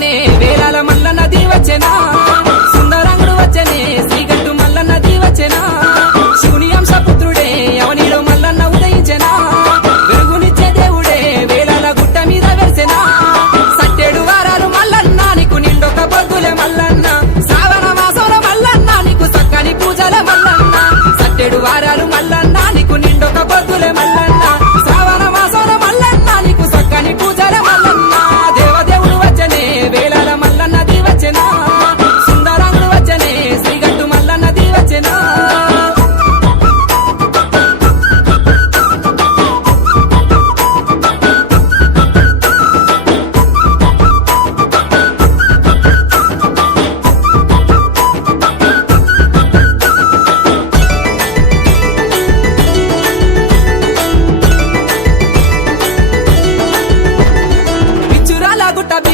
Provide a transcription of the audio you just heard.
వచ్చనే వేలాల మల్ల నది వచ్చనా? సుందరంగుడు వచ్చనే శ్రీ gota